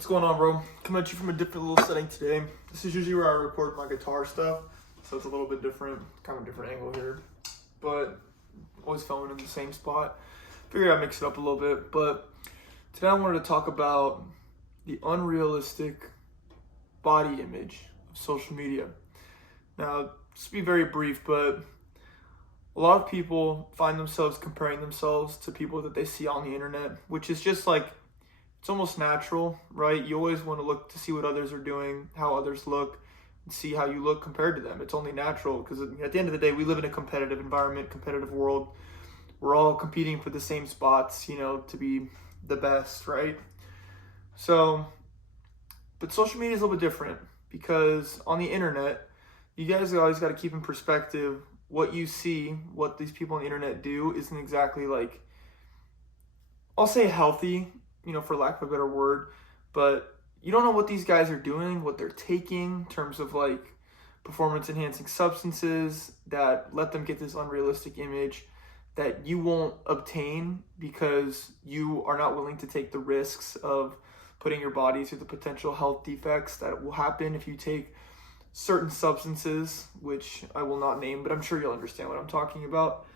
What's going on, bro? Coming at you from a different little setting today. This is usually where I record my guitar stuff, so it's a little bit different, kind of different angle here. But always filming in the same spot. Figured I'd mix it up a little bit. But today I wanted to talk about the unrealistic body image of social media. Now, just to be very brief, but a lot of people find themselves comparing themselves to people that they see on the internet, which is just like, it's almost natural, right? You always want to look to see what others are doing, how others look, and see how you look compared to them. It's only natural because at the end of the day, we live in a competitive environment, competitive world. We're all competing for the same spots, to be the best, right? So, but social media is a little bit different because on the internet, you guys always got to keep in perspective what you see, what these people on the internet do isn't exactly like, I'll say healthy, for lack of a better word, but you don't know what these guys are doing, what they're taking in terms of like performance enhancing substances that let them get this unrealistic image that you won't obtain because you are not willing to take the risks of putting your body through the potential health defects that will happen if you take certain substances, which I will not name, but I'm sure you'll understand what I'm talking about.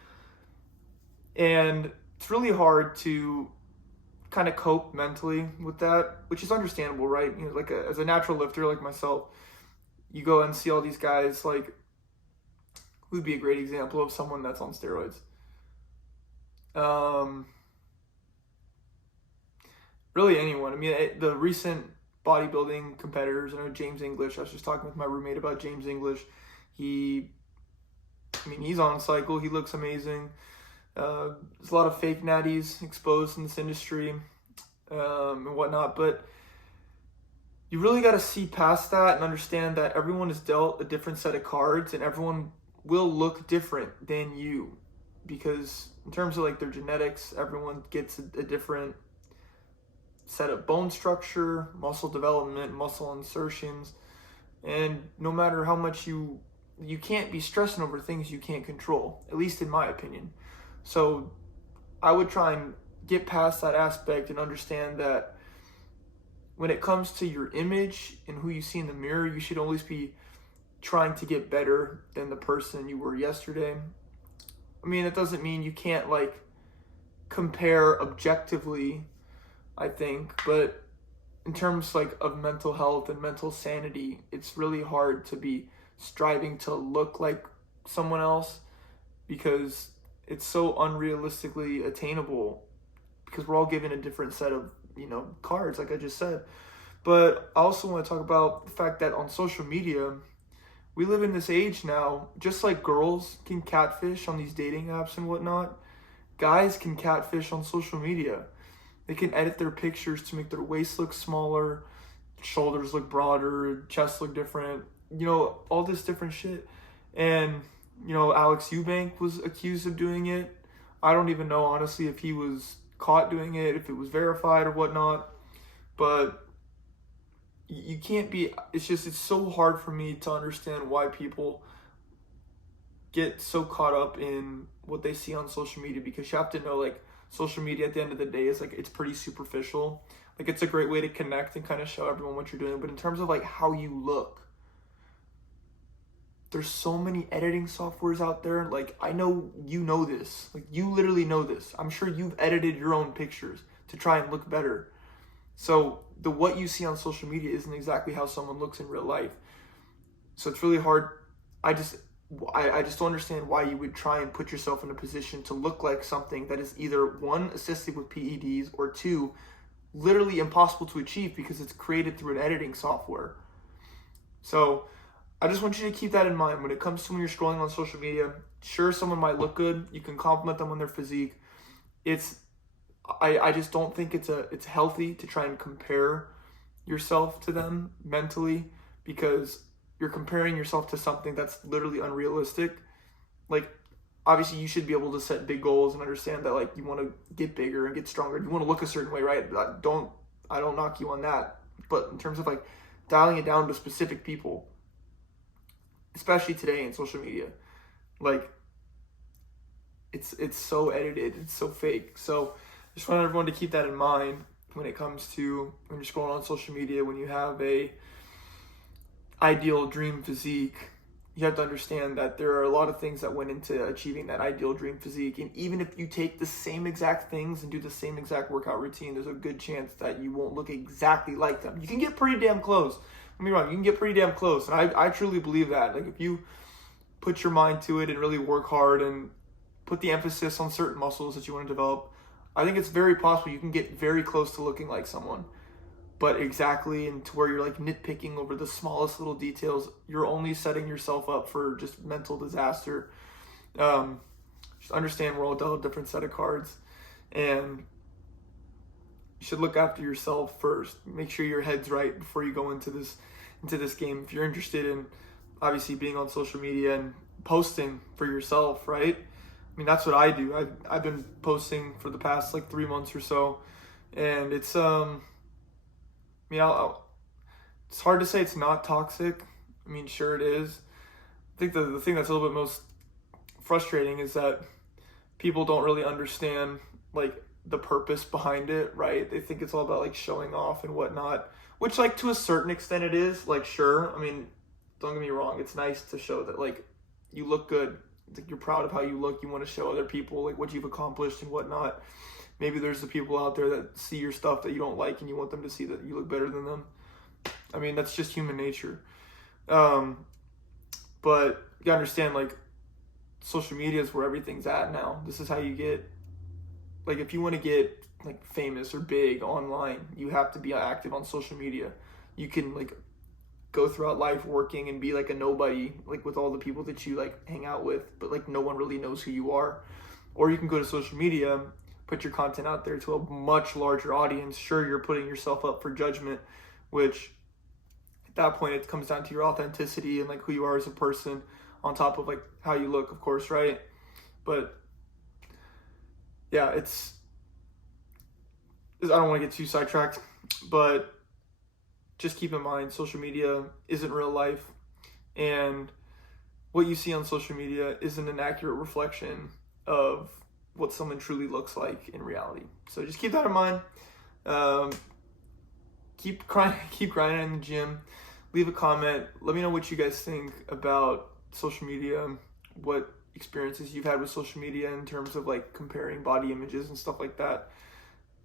And it's really hard to kind of cope mentally with that, which is understandable, right? As a natural lifter like myself, you go and see all these guys, like, who would be a great example of someone that's on steroids? Really anyone. I mean, the recent bodybuilding competitors, I know James English, I was just talking with my roommate about James English. He's on cycle, he looks amazing. There's a lot of fake natties exposed in this industry and whatnot, but you really got to see past that and understand that everyone is dealt a different set of cards and everyone will look different than you, because in terms of like their genetics, everyone gets a different set of bone structure, muscle development, muscle insertions, and no matter how much you can't be stressing over things you can't control, at least in my opinion. So I would try and get past that aspect and understand that when it comes to your image and who you see in the mirror, you should always be trying to get better than the person you were yesterday. I mean, it doesn't mean you can't like compare objectively, I think, but in terms like of mental health and mental sanity, it's really hard to be striving to look like someone else because it's so unrealistically attainable because we're all given a different set of, cards, like I just said. But I also want to talk about the fact that on social media, we live in this age now, just like girls can catfish on these dating apps and whatnot, guys can catfish on social media. They can edit their pictures to make their waist look smaller, shoulders look broader, chest look different, all this different shit. And Alex Eubank was accused of doing it. I don't even know, honestly, if he was caught doing it, if it was verified or whatnot. But you can't be, it's so hard for me to understand why people get so caught up in what they see on social media, because you have to know, like, social media at the end of the day is like, it's pretty superficial. Like, it's a great way to connect and kind of show everyone what you're doing. But in terms of like how you look, there's so many editing softwares out there. Like, I know this. Like, you literally know this. I'm sure you've edited your own pictures to try and look better. So what you see on social media isn't exactly how someone looks in real life. So it's really hard. I just don't understand why you would try and put yourself in a position to look like something that is either one, assisted with PEDs, or two, literally impossible to achieve because it's created through an editing software. So I just want you to keep that in mind when it comes to when you're scrolling on social media. Sure, someone might look good. You can compliment them on their physique. I just don't think it's healthy to try and compare yourself to them mentally, because you're comparing yourself to something that's literally unrealistic. Like, obviously you should be able to set big goals and understand that, like, you want to get bigger and get stronger. You want to look a certain way, right? I don't knock you on that. But in terms of like dialing it down to specific people, especially today in social media, like, it's so edited, it's so fake. So just want everyone to keep that in mind. when it comes to when you're scrolling on social media, when you have a ideal dream physique, you have to understand that there are a lot of things that went into achieving that ideal dream physique. And even if you take the same exact things and do the same exact workout routine, there's a good chance that you won't look exactly like them. You can get pretty damn close. Don't get me wrong, you can get pretty damn close. And I truly believe that. Like, if you put your mind to it and really work hard and put the emphasis on certain muscles that you want to develop, I think it's very possible you can get very close to looking like someone. But exactly, and to where you're like nitpicking over the smallest little details, you're only setting yourself up for just mental disaster. Just understand we're all dealt a different set of cards, and you should look after yourself first. Make sure your head's right before you go into this game. If you're interested in obviously being on social media and posting for yourself, right? I mean, that's what I do. I've been posting for the past like 3 months or so, and it's it's hard to say it's not toxic. I mean, sure it is. I think the thing that's a little bit most frustrating is that people don't really understand like the purpose behind it, right? They think it's all about like showing off and whatnot, which like to a certain extent it is. Like, sure, I mean, don't get me wrong, it's nice to show that like you look good, like you're proud of how you look, you want to show other people like what you've accomplished and whatnot. Maybe there's the people out there that see your stuff that you don't like and you want them to see that you look better than them. I mean, that's just human nature. But you gotta understand, like, social media is where everything's at now. This is how you get, like, if you want to get like famous or big online, you have to be active on social media. You can like go throughout life working and be like a nobody, like with all the people that you like hang out with, but like no one really knows who you are. Or you can go to social media, put your content out there to a much larger audience. Sure, you're putting yourself up for judgment, which at that point it comes down to your authenticity and like who you are as a person, on top of like how you look, of course, right? But yeah, I don't want to get too sidetracked, but just keep in mind social media isn't real life, and what you see on social media isn't an accurate reflection of what someone truly looks like in reality. So just keep that in mind. Keep grinding in the gym. Leave a comment. Let me know what you guys think about social media, what experiences you've had with social media in terms of like comparing body images and stuff like that.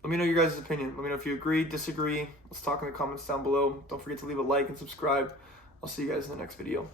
Let me know your guys' opinion. Let me know if you agree, disagree. Let's talk in the comments down below. Don't forget to leave a like and subscribe. I'll see you guys in the next video.